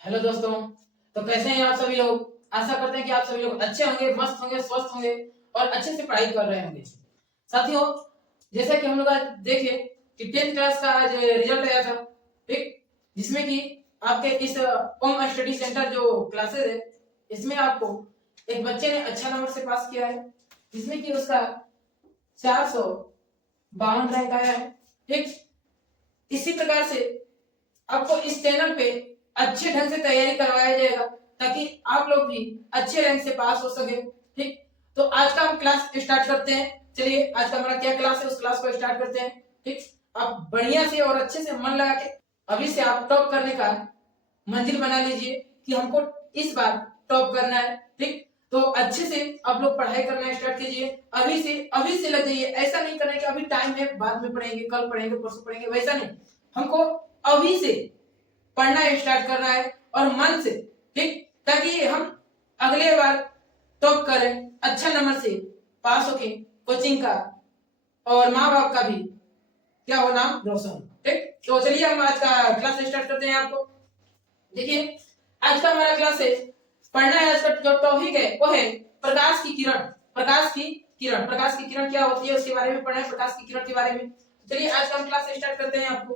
Hello दोस्तों। तो कैसे हैं आप सभी लोग। आशा करते हैं कि आप सभी लोग अच्छे होंगे, मस्त होंगे, स्वस्थ होंगे और अच्छे से पढ़ाई कर रहे होंगे। साथियों, जैसा कि हम लोग आज देखे कि 10th क्लास का आज रिजल्ट आया था, ठीक, जिसमें कि आपके इस होम स्टडी सेंटर जो क्लासेस है, इसमें आपको एक बच्चे ने अच्छा नंबर से पास किया है, जिसमें कि उसका 452 रैंक आया है। ठीक, इसी प्रकार से आपको इस चैनल पे अच्छे ढंग से तैयारी करवाया जाएगा ताकि आप लोग भी अच्छे रैंक से पास हो सके। ठीक, तो आज का हम क्लास स्टार्ट करते हैं। चलिए, आज का हमारा क्या क्लास है उस क्लास को स्टार्ट करते हैं। ठीक, आप बढ़िया से और अच्छे से मन लगा के अभी से आप टॉप करने का मंजिल बना लीजिए कि हमको इस बार टॉप करना है। ठीक, तो अच्छे से आप लोग पढ़ाई करना स्टार्ट कीजिए। अभी से लग जाइए। ऐसा नहीं करना कि अभी टाइम है, बाद में पढ़ेंगे, कल पढ़ेंगे, परसों पढ़ेंगे, वैसा नहीं। हमको अभी से पढ़ना स्टार्ट करना है और मन से। ठीक, ताकि हम अगले बार टॉप करें, अच्छा नंबर से पास होके कोचिंग का और माँ बाप का भी क्या हो, नाम रोशन। ठीक, तो चलिए हम आज का क्लास स्टार्ट करते हैं। आपको देखिए, आज का हमारा क्लास है, पढ़ना है। आज का जो टॉपिक है वो है प्रकाश की किरण। प्रकाश की किरण, प्रकाश की किरण क्या होती है उसके बारे में पढ़ना है, प्रकाश की किरण के बारे में। चलिए आज का हम क्लास स्टार्ट करते हैं। आपको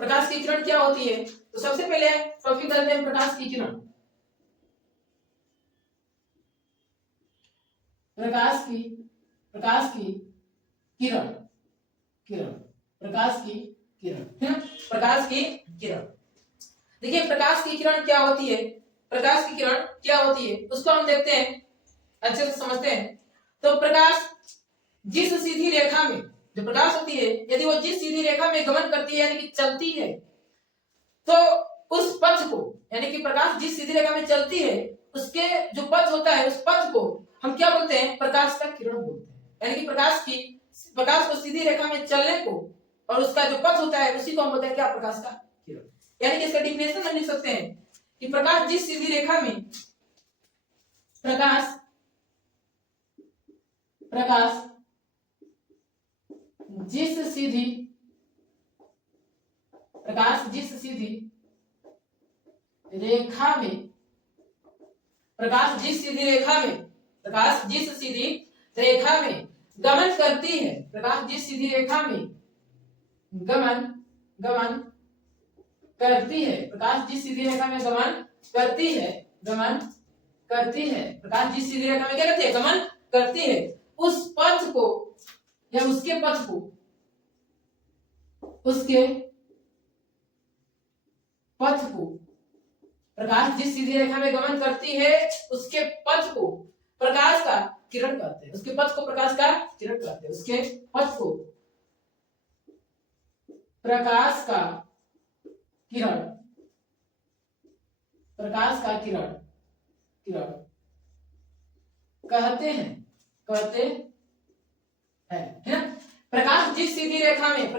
प्रकाश की किरण क्या होती है, तो सबसे पहले टॉपिक करते हैं प्रकाश की किरण। प्रकाश की किरण, प्रकाश की किरण है ना, प्रकाश की किरण। देखिए, प्रकाश की किरण क्या होती है, प्रकाश की किरण क्या होती है उसको हम देखते हैं, अच्छे से समझते हैं। तो प्रकाश जिस सीधी रेखा में, जो प्रकाश होती है, यदि वो जिस सीधी रेखा में गमन करती है यानी कि चलती है, तो उस पथ को, यानी कि प्रकाश जिस सीधी रेखा में चलती है उसके जो पथ होता है, उस पथ को हम क्या बोलते हैं, प्रकाश का किरण बोलते हैं। यानी कि प्रकाश को सीधी रेखा में चलने को और उसका जो पथ होता है उसी को हम बोलते हैं क्या, प्रकाश का किरण। यानी कि इसका डिफिनेशन हम लिख सकते हैं कि प्रकाश जिस सीधी रेखा में, प्रकाश जिस सीधी रेखा में, गमन करती है, प्रकाश जिस सीधी रेखा में गमन करती है, प्रकाश जिस सीधी रेखा में गमन करती है, प्रकाश जिस सीधी रेखा में क्या करती है, गमन करती है, उस पथ को या उसके पथ को, प्रकाश जिस सीधी रेखा में गमन करती है उसके पथ को प्रकाश का किरण कहते हैं, उसके पथ को प्रकाश का किरण कहते हैं, उसके पथ को प्रकाश का किरण कहते हैं, है ना। प्रकाश जिस सीधी रेखा में,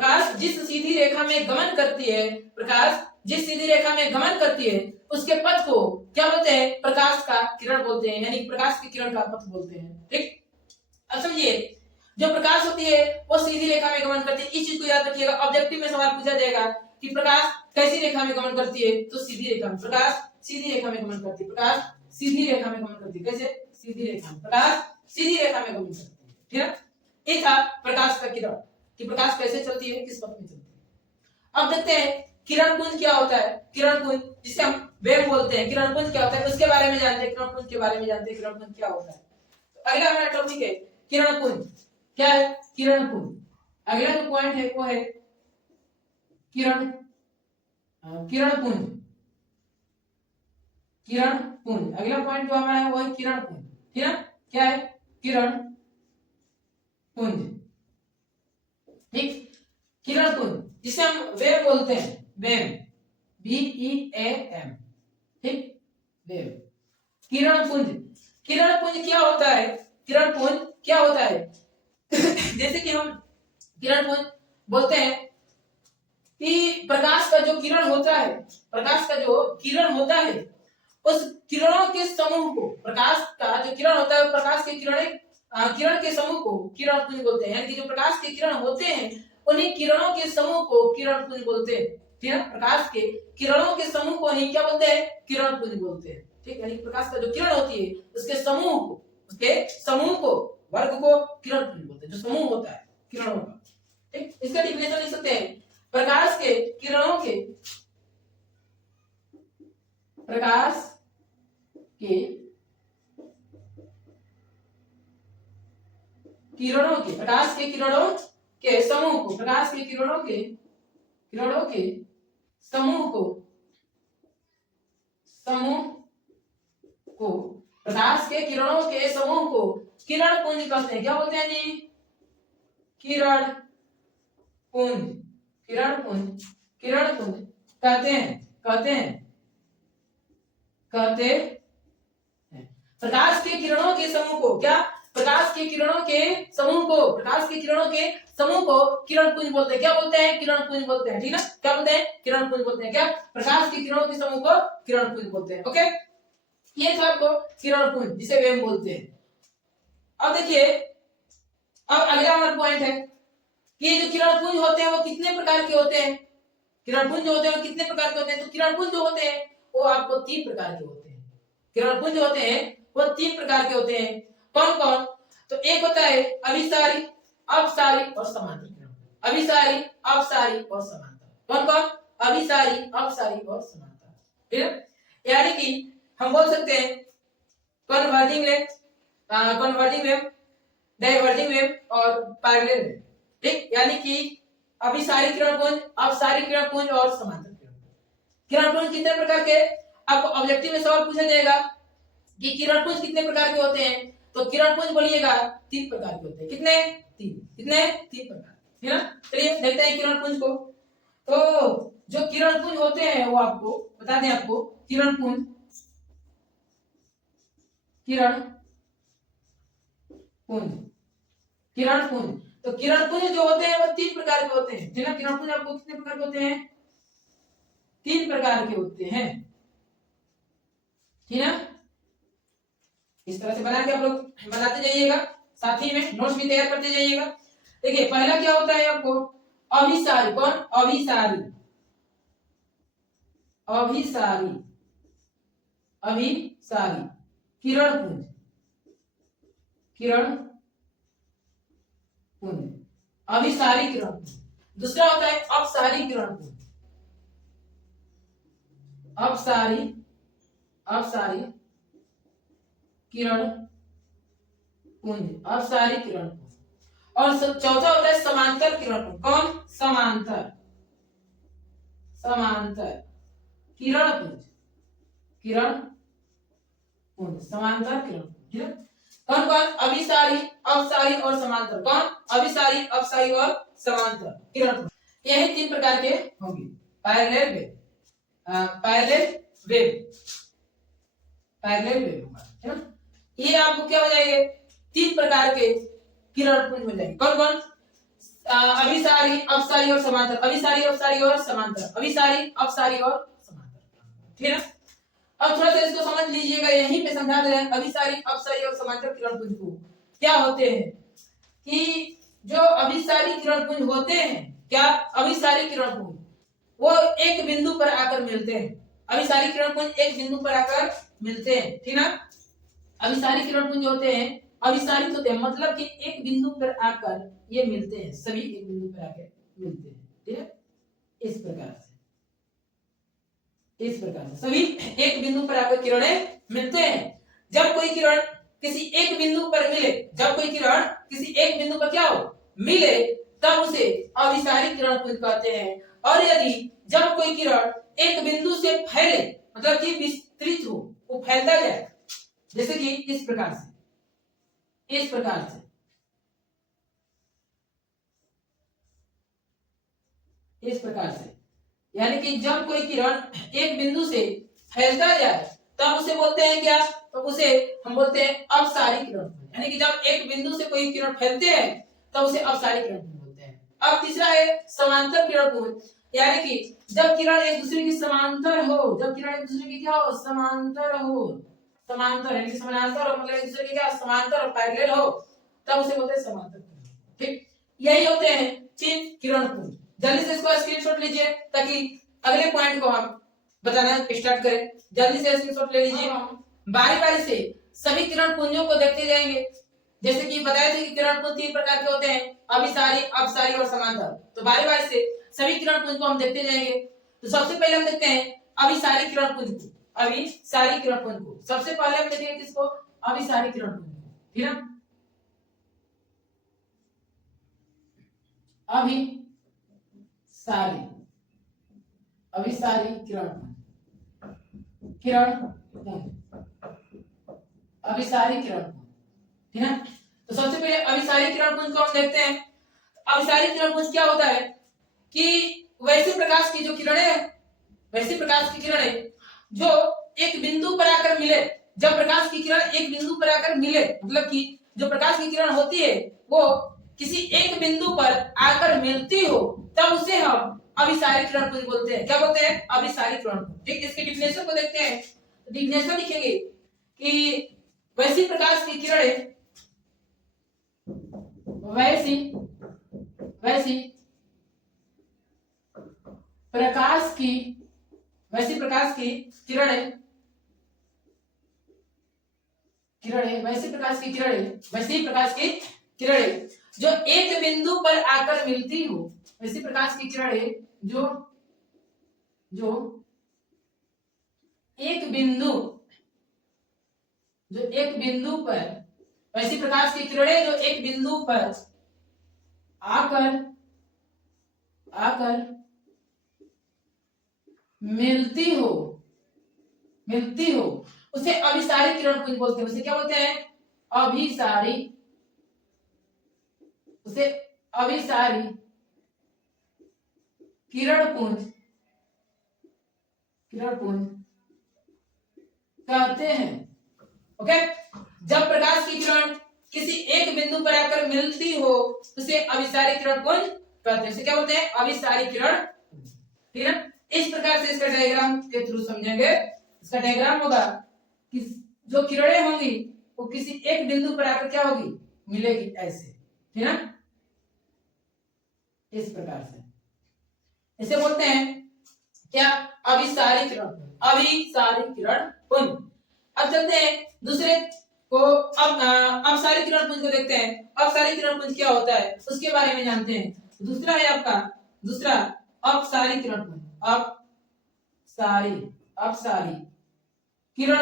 गमन करती है, प्रकाश जिस सीधी रेखा में गमन करती है उसके पथ को क्या बोलते हैं, प्रकाश का किरण बोलते हैं, यानी प्रकाश की किरण का पथ बोलते हैं। ठीक, अब समझिए, जो प्रकाश होती है वो सीधी रेखा में गमन करती है। इस चीज को याद रखिएगा, ऑब्जेक्टिव में सवाल पूछा जाएगा कि प्रकाश कैसी रेखा में गमन करती है, तो सीधी रेखा में। प्रकाश सीधी रेखा में गमन करती है, प्रकाश सीधी रेखा में गमन करती है। कैसे, सीधी रेखा में, प्रकाश सीधी रेखा में गमन करती है। ठीक है, ये था प्रकाश का किरण कि प्रकाश कैसे चलती है, किस पथ में चलती है। अब देखते हैं किरण पुंज क्या होता है। किरण पुंज जिसे हम वेव बोलते हैं, किरण पुंज क्या होता है उसके बारे में जानते हैं, किरण पुंज के बारे में जानते हैं, किरण पुंज क्या होता है। तो अगला हमारा टॉपिक है किरण पुंज। क्या है, किरण पुंज। अगला जो पॉइंट है वो है किरण पुंज। अगला पॉइंट जो हमारा है वो है किरण पुंज। ठीक है, क्या है, किरण पुंज। ठीक, किरण पुंज जिसे हम वेव बोलते हैं, वेव, VEAM। ठीक, वेव, किरण पुंज क्या होता है, जैसे कि हम किरण पुंज बोलते हैं कि प्रकाश का जो किरण होता है, उस किरणों के समूह को, प्रकाश का जो किरण होता है, प्रकाश के किरण के समूह को किरण पुंज बोलते हैं। यानी कि जो प्रकाश के किरण होते हैं उन्हीं किरणों के समूह को किरण पुंज बोलते हैं। ठीक है, प्रकाश के किरणों के समूह को ही क्या बोलते हैं? किरण पुंज बोलते हैं। ठीक है, यानी प्रकाश का जो किरण होती है उसके समूह को वर्ग को किरण पुंज बोलते हैं, जो समूह होता है किरणों का। ठीक, इसका डिफिनेशन लिख सकते हैं, प्रकाश के किरणों के प्रकाश के किरणों के समूह को प्रकाश के किरणों के समूह को प्रकाश के किरणों के समूह को किरण पुंज कहते हैं। क्या बोलते हैं जी? किरण पुंज कहते हैं प्रकाश के किरणों के समूह को क्या? प्रकाश के किरणों के समूह को किरण पुंज बोलते हैं। क्या बोलते हैं? किरण पुंज बोलते हैं। ठीक ना, क्या बोलते हैं? किरण पुंज बोलते हैं। क्या? प्रकाश के किरणों के समूह को किरण पुंज बोलते हैं। ओके, ये था आपको किरण पुंज, जिसे वेव बोलते हैं। अब देखिए, अब अगला हमारा पॉइंट है कि ये जो किरण पुंज होते हैं वो कितने प्रकार के होते हैं? किरण पुंज होते हैं वो कितने प्रकार के होते हैं? तो किरण पुंज जो होते हैं वो आपको 3 प्रकार के होते हैं। किरण पुंज होते हैं वो 3 प्रकार के होते हैं। कौन कौन? तो एक होता है अभिसारी, अपसारी और समांतर किरण। अभिसारी, अपसारी और समांतर। कौन कौन? अभिसारी, अपसारी और समांतर। ठीक है, यानी कि हम बोल सकते हैं कन्वर्जिंग वेव, डाइवर्जिंग वेव और पैरेलल वेव। ठीक, यानी कि अभिसारी किरण पुंज, अपसारी किरण पुंज और समांतर किरण पुंज कितने प्रकार के? आपको ऑब्जेक्टिव में सवाल पूछा जाएगा कि किरण पुंज कितने प्रकार के होते हैं, तो किरण पुंज बोलिएगा 3 प्रकार के होते हैं। कितने? 3 प्रकार। ठीक है ना, चलिए देखते हैं किरण पुंज को। तो जो किरण पुंज होते हैं वो आपको बता दें, आपको किरण पुंज तो किरण पुंज जो होते हैं वो 3 प्रकार के होते हैं। ठीक है, किरण पुंज आपको कितने प्रकार के होते हैं? 3 प्रकार के होते हैं। ठीक है, इस तरह से बना के आप लोग बनाते जाइएगा, साथ ही में नोट्स भी तैयार करते जाइएगा। देखिए, पहला क्या होता है आपको? अभिसारी। कौन? अभिसारी किरण पुंज अभिसारी किरण पुंज। दूसरा होता है अपसारी किरण पुंज। अपसारी किरण पुंज और चौथा होता है समांतर किरण पुंज। कौन? समांतर किरण पुंज समांतर किरण पुंज। कौन कौन? अभिसारी, अपसारी और समांतर। कौन? अभिसारी, अपसारी और समांतर किरण पुंज। यही 3 प्रकार के होंगे। पैरेलल वेव होगा, है ना। ये आपको क्या हो जाएंगे? 3 प्रकार के किरण पुंज हो जाएंगे। कौन कौन? अभिसारी, अपसारी और समांतर। अभिसारी, अपसारी और समांतर। अभिसारी, अपसारी और समांतर। ठीक है ना, अब थोड़ा सा इसको समझ लीजिएगा, यहीं पे समझा दे रहे हैं अभिसारी, अपसारी और समांतर किरण पुंज को क्या होते हैं। कि जो अभिसारी किरण पुंज होते हैं, क्या? अभिसारी किरण पुंज वो एक बिंदु पर आकर मिलते हैं। अभिसारी किरण पुंज एक बिंदु पर आकर मिलते हैं। ठीक ना, अभिसारी किरण पुंज होते हैं, अभिसारित होते हैं, मतलब कि एक बिंदु पर आकर ये मिलते हैं, सभी एक बिंदु पर आकर मिलते हैं। ठीक है, इस प्रकार से सभी एक बिंदु पर आकर किरणें मिलते हैं। जब कोई किरण किसी एक बिंदु पर क्या हो? मिले, तब उसे अभिसारी किरण पुंज कहते हैं। और यदि जब कोई किरण एक बिंदु से फैले, मतलब कि विस्तृत हो, वो फैलता जाए, जैसे कि इस प्रकार से यानी कि जब कोई किरण एक बिंदु से फैलता जाए तब उसे बोलते हैं क्या? तो उसे हम बोलते हैं अपसारी किरण पुंज। यानी कि जब एक बिंदु से कोई किरण फैलते हैं तब उसे अपसारी किरण पुंज बोलते हैं। अब तीसरा है समांतर किरण पुंज, यानी कि जब किरण एक दूसरे की समांतर हो, क्या हो? समांतर यानी कि समानांतर हो, मतलब एक दूसरे के क्या? समांतर और पैरेलल हो, तब उसे बोलते हैं समांतर किरण। ठीक, यही होते हैं चिन्ह किरण पुंज। जल्दी से इसको स्क्रीनशॉट लीजिए ताकि अगले पॉइंट को हम बताना स्टार्ट करें। जल्दी से स्क्रीनशॉट ले लीजिए। बारी बारी से सभी किरण पुंजों को देखते जाएंगे। जैसे कि बताया था कि किरण पुंज 3 प्रकार के होते हैं, अभिसारी, अपसारी और समांतर। तो बारी बारी से सभी किरण पुंज को हम देखते जाएंगे। तो सबसे पहले हम देखते हैं अभिसारी किरण पुंज को। अभिसारी किरण पुंज को सबसे पहले हम देखेंगे किसको? अभिसारी किरण पुंज को, ठीक है। अभिसारी, अभिसारी किरण पुंज, किरण पुंज, अभिसारी किरण पुंज, ठीक है। तो सबसे पहले अभिसारी किरण पुंज को हम देखते हैं। अभिसारी किरण पुंज क्या होता है कि वैसे प्रकाश की जो किरणें हैं, वैसे प्रकाश की किरणें जो एक बिंदु पर आकर मिले, जब प्रकाश की किरण एक बिंदु पर आकर मिले, मतलब कि जो प्रकाश की किरण होती है वो किसी एक बिंदु पर आकर मिलती हो, तब उसे हम अभिसारी किरण पुंज बोलते हैं। क्या बोलते हैं? अभिसारी किरण पुंज। ठीक, इसके डिफिनेशन को देखते हैं। तो डिफिनेशन लिखेंगे कि वैसी प्रकाश की किरणें, वैसी प्रकाश की, वैसी प्रकाश की किरणें, वैसी प्रकाश की किरणें जो एक बिंदु पर आकर मिलती हो, वैसी प्रकाश की किरणें जो एक बिंदु पर, वैसी प्रकाश की किरणें जो एक बिंदु पर आकर मिलती हो, उसे अभिसारी किरण पुंज बोलते हैं। उसे क्या बोलते हैं? अभिसारी, उसे अभिसारी किरण पुंज कहते हैं। ओके, जब प्रकाश की किरण किसी एक बिंदु पर आकर मिलती हो उसे अभिसारी किरण पुंज कहते हैं। उसे क्या बोलते हैं? अभिसारी किरण, ठीक है। इस प्रकार से इसका डायग्राम के थ्रू समझेंगे। इसका डायग्राम होगा कि जो किरणें होंगी वो किसी एक बिंदु पर आकर क्या होगी? मिलेगी, ऐसे, ठीक है। इस प्रकार से इसे बोलते हैं क्या? अभिसारी किरण पुंज, अभिसारी किरण पुंज। अब चलते हैं दूसरे को, अब अपसारी किरण पुंज को देखते हैं। अपसारी किरण पुंज क्या होता है उसके बारे में जानते हैं। दूसरा है आपका, दूसरा अपसारी किरण पुंज, अपसारी किरण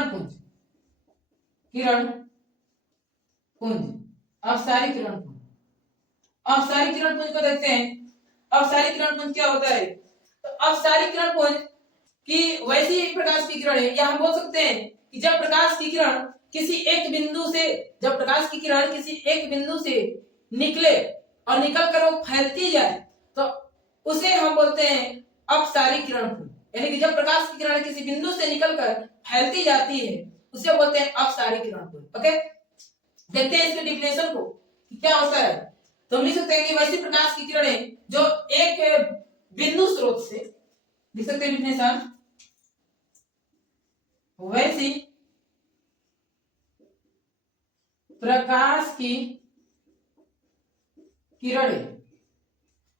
पुंज, अपसारी किरण पुंज। अपसारी किरण पुंज को देखते हैं। अपसारी किरण पुंज क्या होता है? तो अपसारी किरण पुंज की वैसी एक प्रकाश की किरणें, या हम बोल सकते हैं कि जब प्रकाश की किरण किसी एक बिंदु से निकले और निकलकर वो फैलती जाए, तो उसे हम बोलते हैं अपसारी किरण पुंज। यानी कि जब प्रकाश की किरण किसी बिंदु से निकलकर फैलती जाती है उसे बोलते हैं अपसारी किरण पुंज। ओके, देखते हैं इसके डिफिनेशन को कि क्या होता है। तो हम लिख सकते हैं कि वैसी प्रकाश की किरणें जो एक बिंदु स्रोत से, लिख सकते हैं डिफिनेशन, वैसी प्रकाश की किरणें,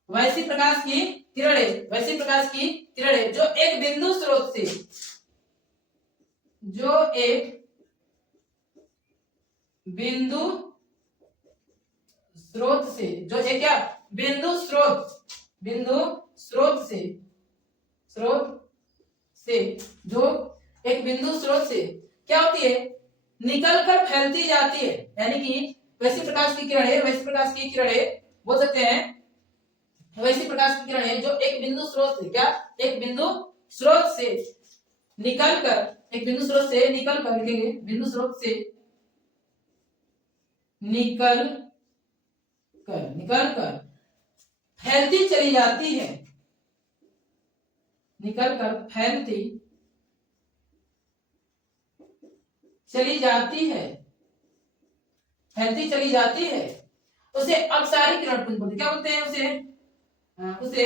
वैसी प्रकाश की किरणें जो एक बिंदु स्रोत से, जो एक बिंदु स्रोत से, जो एक क्या? बिंदु स्रोत से जो एक बिंदु स्रोत से क्या होती है? निकलकर फैलती जाती है। यानी कि वैसी प्रकाश की किरणें बोल सकते हैं, वैसी प्रकाश की किरणें जो एक बिंदु स्रोत से, क्या? एक बिंदु स्रोत से निकलकर लिखेंगे, बिंदु स्रोत से निकलकर फैलती चली जाती है, फैलती चली जाती है, उसे अपसारी किरण पुंज बोलते हैं। क्या बोलते हैं उसे? उसे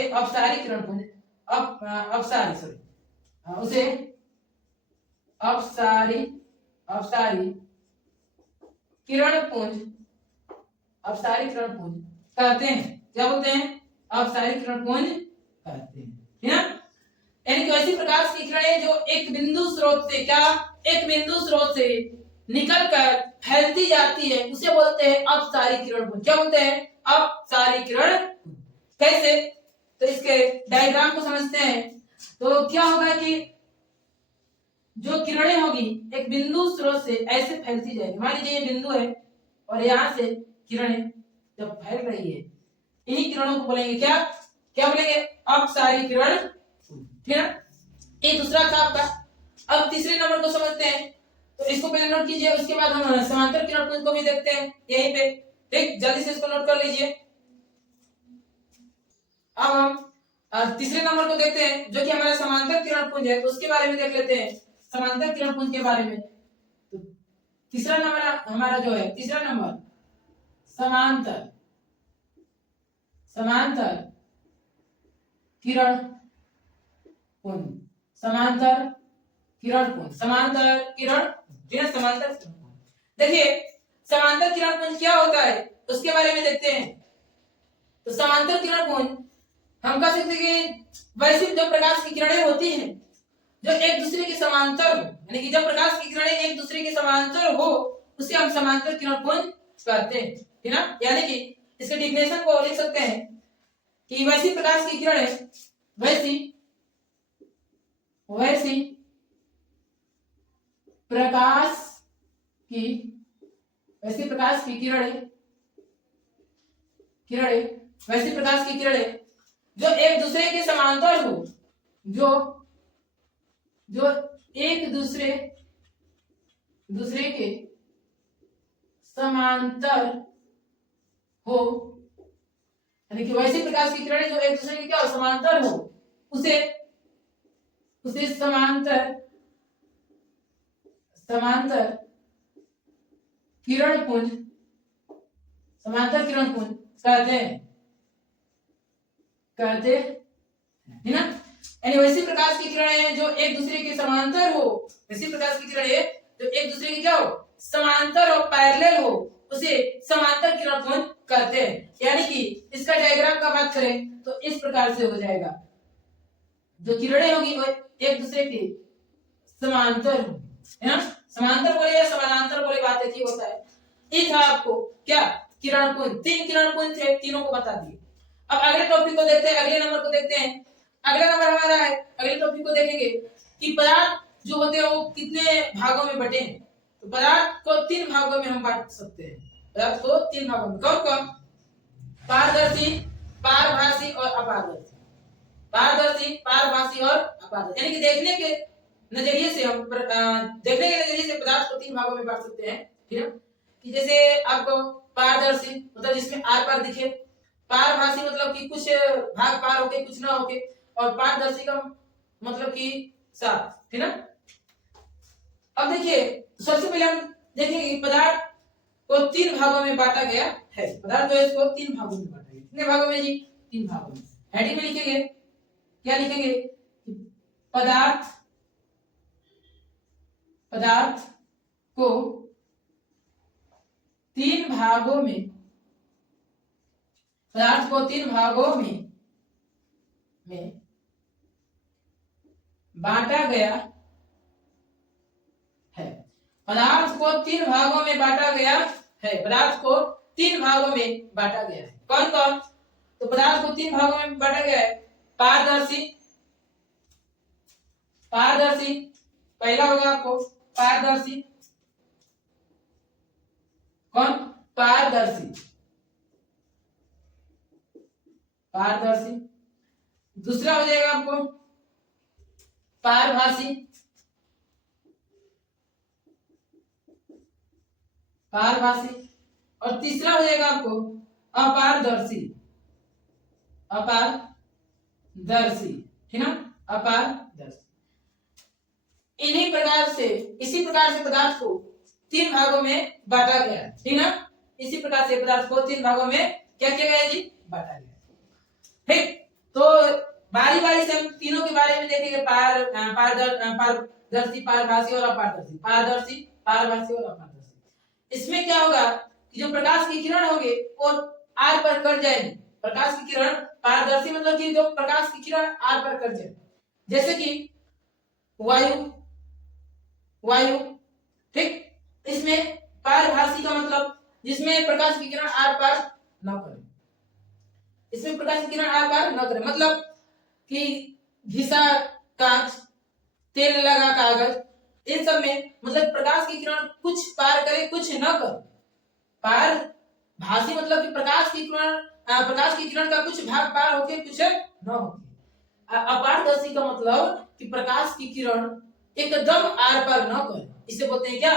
अपसारी किरण पुंज, उसे अपसारी अपसारी किरण पुंज अपसारी किरण पुंज कहते हैं। क्या बोलते हैं? अपसारी किरण पुंज कहते हैं, है ना। यानी कि ऐसी प्रकाश की किरणें जो एक बिंदु स्रोत से एक बिंदु स्रोत से निकलकर फैलती जाती है, उसे बोलते हैं अपसारी किरण पुंज। क्या बोलते हैं? अपसारी किरण पुंज। कैसे? तो इसके डायग्राम को समझते हैं। तो क्या होगा कि जो किरणें होगी एक बिंदु स्रोत से ऐसे फैलती जाएगी। मान लीजिए ये बिंदु है और यहाँ से किरणें जब फैल रही है, इन्हीं किरणों को बोलेंगे क्या बोलेंगे? अपसारी किरण, ठीक है। ये दूसरा था आपका। अब तीसरे नंबर को समझते हैं, तो इसको पहले नोट कीजिए, उसके बाद हम समांतर किरण पुंज को भी देखते हैं यहीं पे। ठीक, जल्दी से इसको नोट कर लीजिए। अब हम तीसरे नंबर को देखते हैं, जो कि हमारा समांतर किरण पुंज है, उसके बारे में देख लेते हैं। समांतर किरण पुंज के बारे में तो तीसरा नंबर हमारा जो है, तीसरा नंबर समांतर किरण पुंज। समांतर किरण पुंज, समांतर किरण, समांतर किरण पुंज। देखिए समांतर किरण पुंज क्या होता है उसके बारे में देखते हैं। तो समांतर किरण पुंज हम कह सकते हैं कि वैसी जो प्रकाश की किरणें होती हैं जो एक दूसरे के समांतर हो, यानी कि जब प्रकाश की किरणें एक दूसरे के समांतर हो, उसे हम समांतर किरण पुंज कहते हैं, ठीक ना। यानी कि इसके डिफिनेशन को लिख सकते हैं कि वैसी प्रकाश की किरणें वैसी प्रकाश की किरणें वैसी प्रकाश की किरणें जो एक दूसरे के समांतर हो, जो एक दूसरे के समांतर हो, यानी कि वैसी प्रकाश की किरणें जो एक दूसरे के क्या समांतर हो, उसे समांतर किरण पुंज कहते है ना। यानी वैसी प्रकाश की किरणें जो एक दूसरे के समांतर हो, वैसी प्रकाश की किरणें जो एक दूसरे के क्या हो, समांतर और पैरेलल हो, उसे समांतर किरण पुंज कहते हैं। यानी कि इसका डायग्राम का बात करें तो इस प्रकार से हो जाएगा। जो किरणें होगी वो एक दूसरे के समांतर है ना। समांतर बोले या समानांतर बोले बात एक ही होता है। ये था आपको क्या किरण पुंज, 3 किरण पुंज थे, तीनों को बता दिए। अब अगले टॉपिक को देखते हैं, अगले नंबर को देखते हैं। अगला नंबर हमारा है, अगले टॉपिक को देखेंगे कि पदार्थ जो होते हैं वो कितने भागों में बटे हैं। तो पदार्थ को 3 भागों में हम बांट सकते हैं। पदार्थ को 3 भागों में कौन कौन? पारदर्शी, पारभासी और अपारदर्शी। पारदर्शी, पारभासी और अपारदर्शी, यानी कि देखने के नजरिए से पदार्थ को 3 भागों में बांट सकते हैं, ठीक है। कि जैसे आपको पारदर्शी मतलब जिसमें आर पार दिखे, पारभासी मतलब कि कुछ भाग पार होके कुछ ना होके, और पारदर्शी का मतलब कि साफ, ठीक है। अब देखिए सबसे पहले हम देखेंगे कि पदार्थ को 3 भागों में बांटा गया है। पदार्थ जो है इसको 3 भागों में बांटा गया। कितने भागों में जी? 3 भागों में। हेडिंग में लिखेंगे, क्या लिखेंगे? पदार्थ को 3 भागों में बांटा गया है। पदार्थ को 3 भागों में बांटा गया है। पदार्थ को 3 भागों में बांटा गया है। कौन कौन? तो पदार्थ को 3 भागों में बांटा गया है। पारदर्शी, पहला होगा आपको पारदर्शी। कौन? पारदर्शी। दूसरा हो जाएगा आपको पारभासी। और तीसरा हो जाएगा आपको अपारदर्शी, ठीक ना, अपारदर्शी। इन्हीं प्रकार से, इसी प्रकार से पदार्थ को 3 भागों में बांटा गया है, ठीक ना। इसी प्रकार से पदार्थ को 3 भागों में क्या किया गया जी? बांटा गया। ठीक, तो बारी बारी से हम तीनों के बारे में देखेंगे। पारदर्शी, पारदर्शी, पारभासी और अपारदर्शी, पारदर्शी, पारभासी और अपारदर्शी। इसमें क्या होगा कि जो प्रकाश की किरण होगी वो आर पर कट जाएगी। प्रकाश की किरण पारदर्शी मतलब कि जो प्रकाश की किरण आर पर कट जाए, जैसे कि वायु, वायु, ठीक। इसमें पारभासी का मतलब जिसमें प्रकाश की किरण आर पार न करे, इसमें प्रकाश की किरण आर पार न करे, मतलब कि घिसा कांच, तेल लगा कागज, इन सब में मतलब प्रकाश की किरण कुछ पार करे कुछ न करे। पार भासी मतलब कि प्रकाश की किरण का कुछ भाग पार होके कुछ न होके। अपारदर्शी का मतलब कि प्रकाश की किरण एकदम आर पार न करे, इसे बोलते हैं क्या,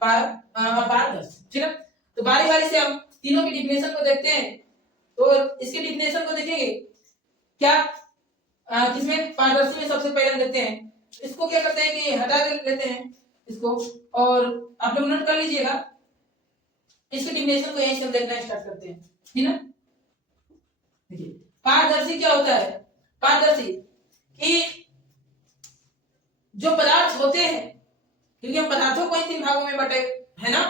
अपारदर्शी, ठीक है। तो बारी बारी से हम तीनों की डिफिनेशन को देखते हैं। तो इसके डिफिनेशन को देखेंगे क्या, किसमें, पारदर्शी में सबसे पहले हम देखते हैं इसको क्या करते हैं कि हटा लेते हैं इसको, और आप लोग नोट कर लीजिएगा। इसके डिफिनेशन को यहीं से हम देखना स्टार्ट करते हैं, ठीक है। देखिए पारदर्शी क्या होता है, पारदर्शी कि जो पदार्थ होते हैं, क्योंकि हम पदार्थों को इन तीन भागों में बटे है ना,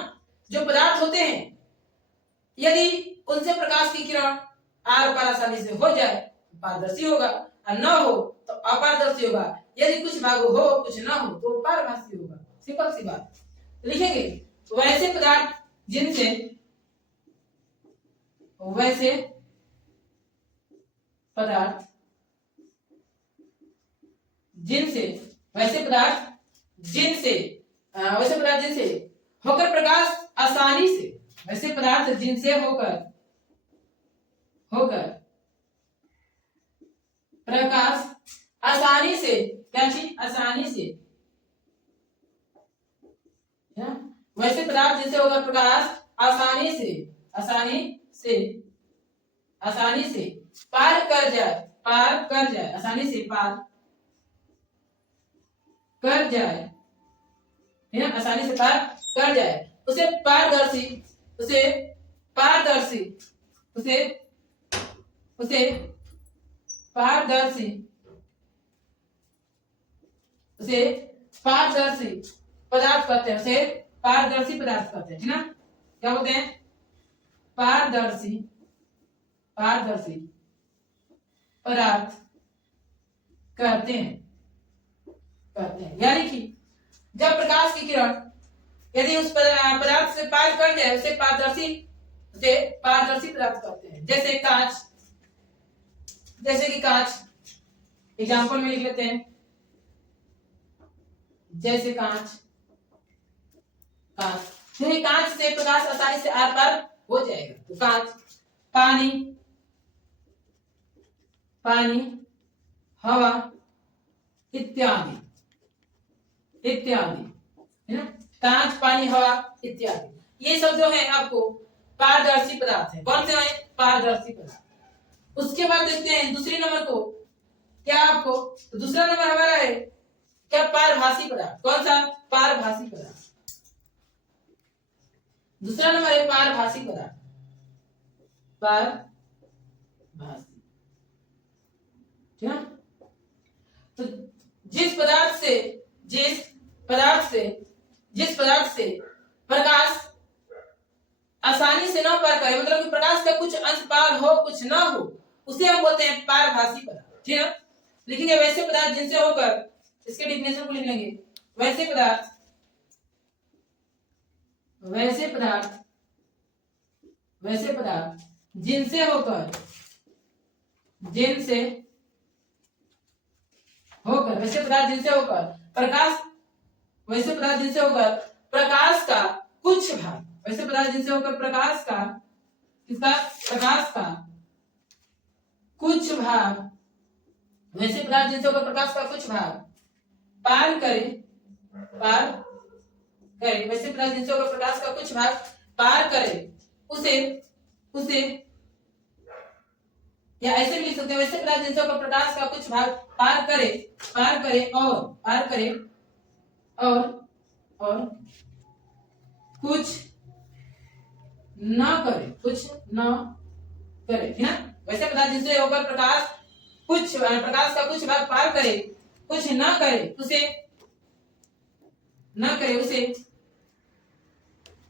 जो पदार्थ होते हैं यदि उनसे प्रकाश की किरण आर पार आसानी से हो जाए तो पारदर्शी होगा, और न हो तो अपारदर्शी होगा। यदि कुछ भाग हो कुछ ना हो तो पारभासी होगा, सिंपल सी बात। लिखेंगे वैसे पदार्थ जिनसे, वैसे पदार्थ जिनसे, वैसे पदार्थ जिनसे, वैसे पदार्थ जिनसे होकर प्रकाश आसानी से, वैसे पदार्थ जिनसे होकर प्रकाश आसानी से, क्या चीज, आसानी से, वैसे पदार्थ जिनसे होकर प्रकाश आसानी से, आसानी से पार कर जाए, आसानी से पार कर जाए, है ना, आसानी से पार कर जाए, उसे पारदर्शी, उसे पारदर्शी, उसे पारदर्शी, उसे पारदर्शी पदार्थ कहते हैं, उसे पारदर्शी पदार्थ कहते हैं, ठीक ना। क्या बोलते हैं, पारदर्शी, पारदर्शी पदार्थ कहते हैं, यानी कि जब प्रकाश की किरण यदि उस पदार्थ से पार कर जाए उसे पारदर्शी पदार्थ कहते हैं। जैसे कांच, जैसे कि कांच, एग्जांपल में लिख लेते हैं, जैसे कांच, क्योंकि कांच से प्रकाश आसानी से आर पार हो जाएगा। तो कांच, पानी, हवा इत्यादि, है ना, कांच, पानी, हवा इत्यादि, ये सब जो है आपको पारदर्शी पदार्थ है। कौन से है, पारदर्शी पदार्थ। उसके बाद देखते हैं दूसरे नंबर को, क्या आपको, तो दूसरा नंबर हमारा है क्या, पारभासी पदार्थ। कौन सा, पारभासी पदार्थ। दूसरा नंबर है पारभासी पदार्थ, पारभासी, ठीक है। तो जिस पदार्थ से प्रकाश आसानी से ना पार करे, मतलब कि प्रकाश का कुछ अंश पार हो कुछ ना हो, उसे हम बोलते हैं पारभासी पदार्थ, ठीक है। लिखेंगे वैसे पदार्थ जिनसे होकर, इसके डिफिनेशन को लिख लेंगे, वैसे पदार्थ जिनसे होकर वैसे पदार्थ जिनसे होकर प्रकाश, वैसे पदार्थ जिनसे होकर प्रकाश का कुछ भाग, वैसे पदार्थ जिनसे होकर प्रकाश का, किसका, प्रकाश का कुछ भाग, वैसे पदार्थ जिनसे होकर प्रकाश का कुछ भाग पार करे, वैसे पदार्थ जिनसे होकर प्रकाश का कुछ भाग पार करे, उसे या ऐसे भी लिख सकते हैं, वैसे पदार्थ जिनसे होकर प्रकाश का कुछ भाग पार करे और कुछ न करे, है ना। वैसे पदार्थ जिनसे होकर प्रकाश का कुछ भाग पार करे कुछ न करे, न करे उसे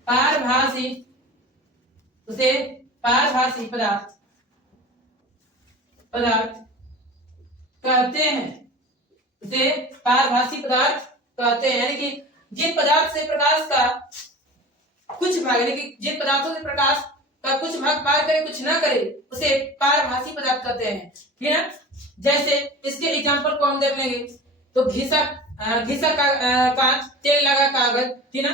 पारभासी पदार्थ कहते हैं। उसे पारभासी पदार्थ कहते हैं, यानी कि जिन पदार्थ से प्रकाश का कुछ भाग, यानी कि जिन पदार्थों से प्रकाश का कुछ भाग पार करे कुछ ना करे उसे पारभासी पदार्थ कहते हैं। ठीक है, जैसे इसके एग्जांपल को हम देख लेंगे तो घिसा कांच, तेल लगा कागज, ठीक ना।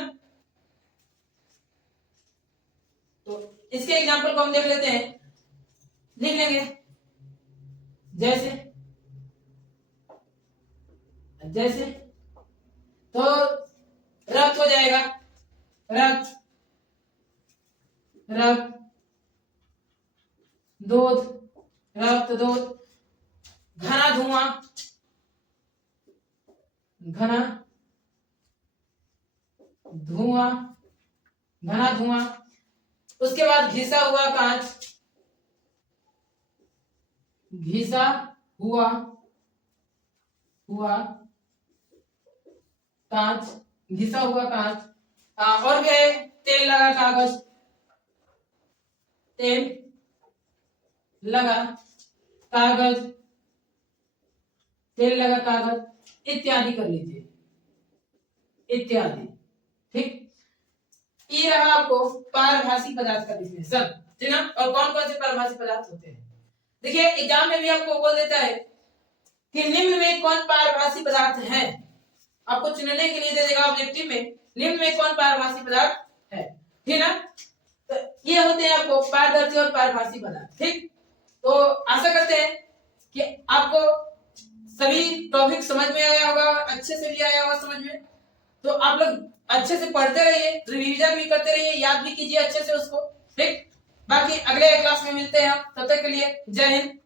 तो इसके एग्जांपल को हम देख लेते हैं, लिख लेंगे। जैसे तो रक्त हो जाएगा, रक्त दूध, घना धुआं, उसके बाद घिसा हुआ कांच, और क्या है, तेल लगा कागज, इत्यादि कर लीजिए, इत्यादि। ठीक, ये रहा आपको पारभासी पदार्थ का डिफिनेशन, ठीक है। और कौन कौन से पारभासी पदार्थ होते हैं, देखिए एग्जाम में भी आपको बोल देता है कि निम्न में कौन पारभासी पदार्थ है, आपको चुनने के लिए दे देगा ऑब्जेक्टिव में, निम्न में कौन पारभासी पदार्थ है, ठीक ना। तो ये होते हैं आपको पारदर्शी और पारभासी पदार्थ। ठीक, तो आशा करते हैं कि आपको सभी टॉपिक समझ में आया होगा, अच्छे से भी आया होगा समझ में। तो आप लोग अच्छे से पढ़ते रहिए, रिवीजन भी करते रहिए, याद भी कीजिए अच्छे से उसको। ठीक, बाकी अगले क्लास में मिलते हैं, तब तक के लिए जय हिंद।